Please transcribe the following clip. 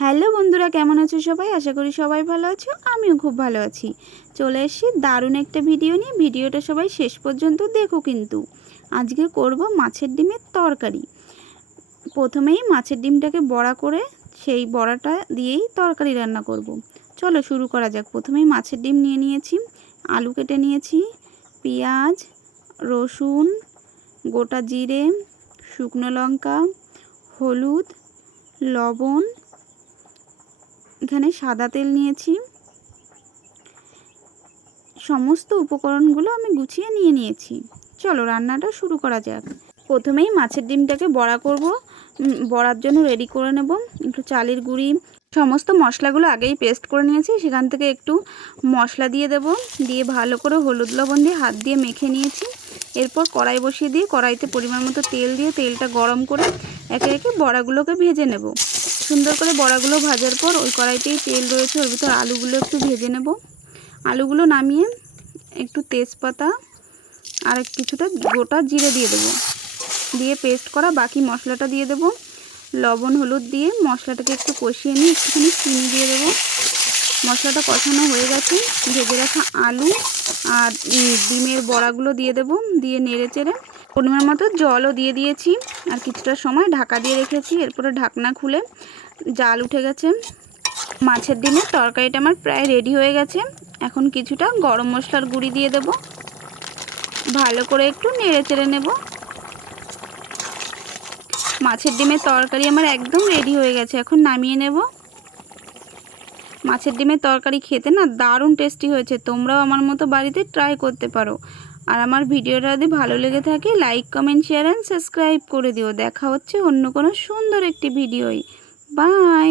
Hello বন্ধুরা, কেমন আছো সবাই? আশা করি সবাই ভালো আছো। আমিও খুব ভালো আছি। চলে এসেছি দারুণ একটা ভিডিও নিয়ে। ভিডিওটা সবাই শেষ পর্যন্ত দেখো কিন্তু। আজকে করব মাছের ডিমের তরকারি। প্রথমেই মাছের ডিমটাকে বড়া করে সেই বড়াটা দিয়েই তরকারি রান্না করব। চলো শুরু করা যাক। প্রথমেই মাছের ডিম নিয়ে নিয়েছি, আলু কেটে নিয়েছি, পেঁয়াজ, রসুন, গোটা জিরে, শুকনো লঙ্কা, হলুদ, লবণ, এখানে সাদা তেল নিয়েছি। সমস্ত উপকরণগুলো আমি গুছিয়ে নিয়েছি। চলো রান্নাটা শুরু করা যাক। প্রথমেই মাছের ডিমটাকে বড়া করব। বড়ার জন্য রেডি করে নেব একটু চালের গুঁড়ি, সমস্ত মশলাগুলো আগেই পেস্ট করে নিয়েছি। সেখান থেকে একটু মশলা দিয়ে দেব, দিয়ে ভালো করে হলুদ লবণ দিয়ে হাত দিয়ে মেখে নিয়েছি। এরপর কড়াই বসিয়ে দিয়ে কড়াইতে পরিমাণ মতো তেল দিয়ে তেলটা গরম করে একে একে বড়াগুলোকে ভেজে নেব। সুন্দর করে বড়াগুলো ভাজার পর ওই কড়াইতেই তেল রয়েছে, ওর ভিতর আলুগুলো একটু ভেজে নেব। আলুগুলো নামিয়ে একটু তেজপাতা আর কিছুটা গোটা জিরে দিয়ে দেবো, দিয়ে পেস্ট করা বাকি মশলাটা দিয়ে দেব। লবণ হলুদ দিয়ে মশলাটাকে একটু কষিয়ে নিয়ে একটুখানি চিনি দিয়ে দেবো। মশলাটা কষানো হয়ে গেছে। ভেজে রাখা আলু আর ডিমের বড়াগুলো দিয়ে দেব, দিয়ে নেড়ে চেড়ে পরিমাণ মতো জলও দিয়ে দিয়েছি আর কিছুটা সময় ঢাকা দিয়ে রেখেছি। এরপরে ঢাকনা খুলে জাল উঠে গেছে। মাছের ডিমের তরকারিটা আমার প্রায় রেডি হয়ে গেছে। এখন কিছুটা গরম মশলার গুঁড়ি দিয়ে দেব, ভালো করে একটু নেড়ে চেড়ে নেব। মাছের ডিমের তরকারি আমার একদম রেডি হয়ে গেছে। এখন নামিয়ে নেব। মাছের ডিমের তরকারি খেতে না দারুণ টেস্টি হয়েছে। তোমরাও আমার মতো বাড়িতে ট্রাই করতে পারো। আর আমার ভিডিওটা যদি ভালো লেগে থাকে like comment share and subscribe করে দিও। দেখা হচ্ছে অন্য কোনো সুন্দর একটি ভিডিওয়। বাই।